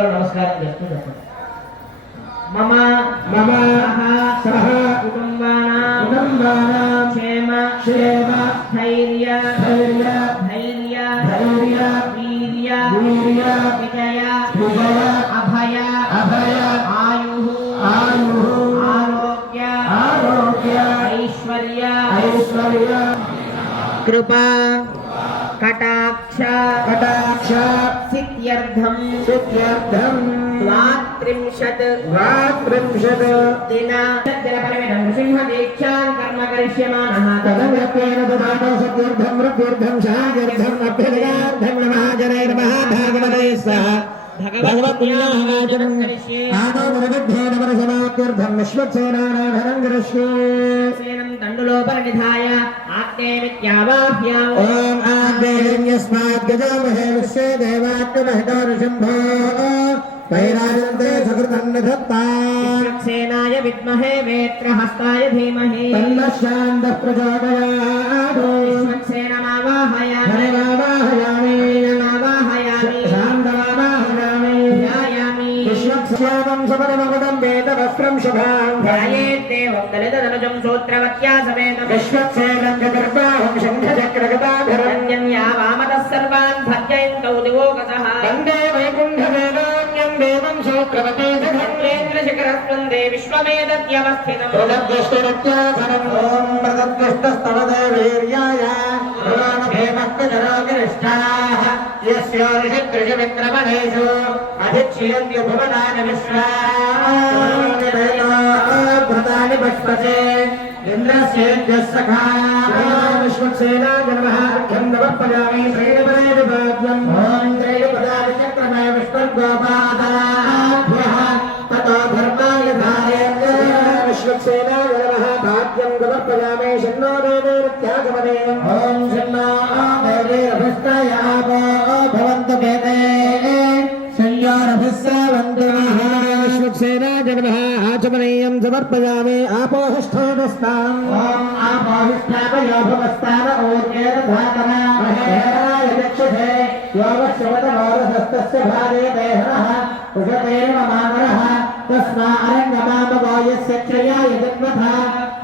అందరూ నమస్కారం చేస్తూ చెప్పండి మమ మమ సహ సహ కుటుంబానాం కుటుంబానాం క్షేమ క్షేమ ధైర్య ధైర్య ధైర్య ధైర్య వీర్య వీర్య విజయ విజయ అభయ అభయ ఆయు ఆయు ఆరోగ్య ఆరోగ్య ఐశ్వర్య ఐశ్వర్య. కృపా కటాక్ష కటాక్ష సిద్ధ్యర్థం సిద్ధ్యర్థం ద్వాత్రింశత్ రాత్రింశత్ దిన దినపరిమితం నృసింహదీక్షాన్ కర్మ కరిష్యమానः తదవ్యక్తేన దదాతో సత్యర్థం వృద్ధ్యర్థం శాంత్యర్థం అభ్యర్థం నమః జనై నమః భాగవతే సహ భగవత్పుణ్యాహవాచనం ఆదో వరగద్ధేన వరసమాప్త్యర్థం విశ్వక్సేనానాధరం కరిష్యే సేనం దండులోపరినిధాయ ఆగ్నే విద్యావాహ్యాం ఓం ఆగ్నేయస్మాత్ గజామహే విశ్వే దేవాత్మహితో ఋషంభో వైరాజంతే సకృతన్నధత్తా సేనాయ విద్మహే వేత్రహస్తాయ ధీమహి తన్నశాంతః ప్రచోదయాత్ విశ్వక్సేనమావాహయామి హరివావాహయామి మావాహయామి శాంతవావాహయామి ధ్యాయామి విశ్వక్స్యామం సమరమగుదం వేదవస్త్రం శుభాం ధ్యాయేద్దేవం దళితదనుజం సూత్రవత్యా సమేతం విశ్వక్సేనం చతుర్బాహం వైకుంఠవేదాన్యం దేవం సౌక్రవతే ేంద్రశిఖరస్పందే విశ్వమేదత్యవస్థితం ప్రదద్విష్టురత్యాసనం ఓం యస్యోరిషిద్రుషమిత్రమణేషు అధిక్షియంత్య భువనాని విశ్వాని పుష్పసే ఇంద్రస్యేద్యः సఖా విశ్వక్సేనా జన్మः అర్ఘ్యం నమఃపయామి త్రైణపదే విభాగ్యం राज्यं समर्पयामे शन्नो ॐ शन्नो देवेरभस्तायाः भवन्तु भेदे संयोरभस्रवन्तुसेना जगमः आचमनीयं समर्पयामे आपोहिष्ठोदस्ताम् आपोहिष्ठापयोभवस्तान ऊर्जेन धातना महेराय चक्षुषे योगश्रवतमोरसस्तस्य भारे देहनः कुशतेन मानरः तस्मा अरङ्गमापवायस्य त्रया यजन्मथा